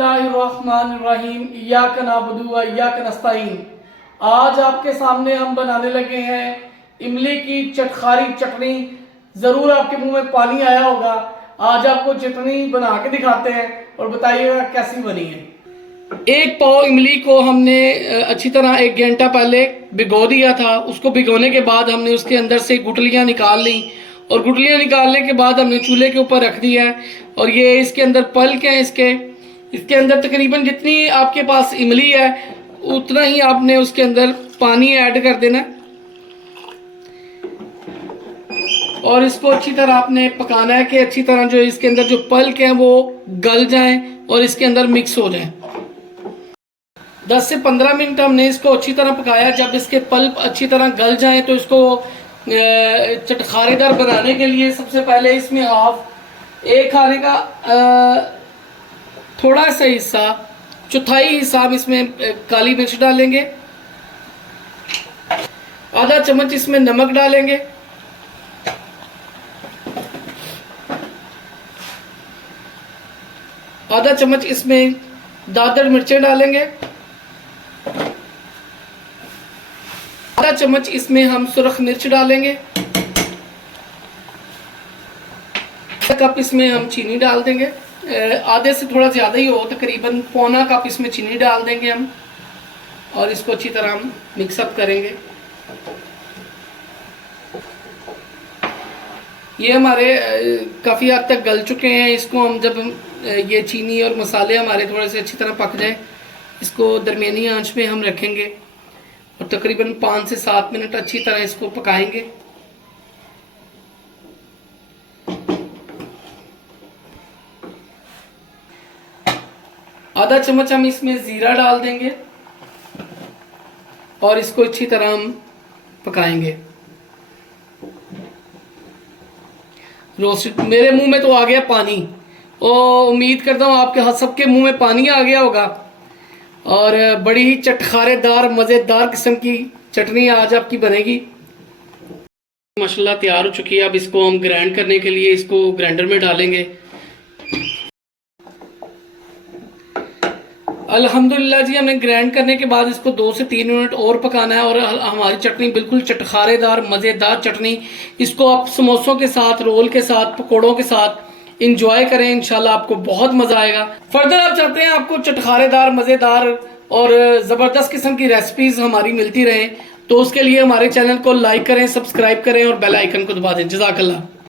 बिस्मिल्लाहिर्रहमानिर्रहीम इय्याक नअबुदु व इय्याक नस्तईन। आज आपके सामने हम बनाने लगे हैं इमली की चटखारी चटनी। ज़रूर आपके मुंह में पानी आया होगा। आज आपको चटनी बना के दिखाते हैं और बताइएगा कैसी बनी है। एक पाव इमली को हमने अच्छी तरह 1 घंटा पहले भिगो दिया था। उसको भिगोने के बाद हमने उसके अंदर से गुठलियाँ निकाल ली और गुठलियाँ निकालने के बाद हमने चूल्हे के ऊपर रख दिया है। और ये इसके अंदर पल्प हैं। इसके अंदर तकरीबन जितनी आपके पास इमली है उतना ही आपने उसके अंदर पानी ऐड कर देना और इसको अच्छी तरह आपने पकाना है कि अच्छी तरह जो इसके अंदर जो पल्प हैं वो गल जाएं और इसके अंदर मिक्स हो जाएं। 10 से 15 मिनट हमने इसको अच्छी तरह पकाया। जब इसके पल्प अच्छी तरह गल जाएं तो इसको चटखारेदार बनाने के लिए सबसे पहले इसमें एक खाने का थोड़ा सा हिस्सा, चौथाई हिस्सा हम इसमें काली मिर्च डालेंगे। आधा चम्मच इसमें नमक डालेंगे। आधा चम्मच इसमें दादर मिर्चें डालेंगे। आधा चम्मच इसमें हम सुरख मिर्च डालेंगे। कप इसमें हम चीनी डाल देंगे। आधे से थोड़ा ज़्यादा ही हो, तकरीबन पौना कप इसमें चीनी डाल देंगे हम और इसको अच्छी तरह हम मिक्सअप करेंगे। ये हमारे काफ़ी हद तक गल चुके हैं। इसको हम जब ये चीनी और मसाले हमारे थोड़े से अच्छी तरह पक जाए, इसको दरमियानी आंच पे हम रखेंगे और तकरीबन 5 से 7 मिनट अच्छी तरह इसको पकाएंगे। आधा चम्मच हम इसमें ज़ीरा डाल देंगे और इसको अच्छी तरह हम पकाएंगे। रोस्टेड, मेरे मुंह में तो आ गया पानी। उम्मीद करता हूँ आपके सबके मुंह में पानी आ गया होगा। और बड़ी ही चटखारेदार मज़ेदार किस्म की चटनी आज आपकी बनेगी। माशाल्लाह तैयार हो चुकी है। अब इसको हम ग्राइंड करने के लिए इसको ग्राइंडर में डालेंगे। अल्हम्दुलिल्लाह जी, हमने ग्राइंड करने के बाद इसको 2 से 3 मिनट और पकाना है और हमारी चटनी बिल्कुल चटखारेदार मज़ेदार चटनी। इसको आप समोसों के साथ, रोल के साथ, पकौड़ों के साथ इंजॉय करें। इंशाल्लाह आपको बहुत मज़ा आएगा। फर्दर आप चाहते हैं आपको चटखारेदार मज़ेदार और ज़बरदस्त किस्म की रेसिपीज़ हमारी मिलती रहें तो उसके लिए हमारे चैनल को लाइक करें, सब्सक्राइब करें और बेल आइकन को दबा दें। जज़ाकल्लाह।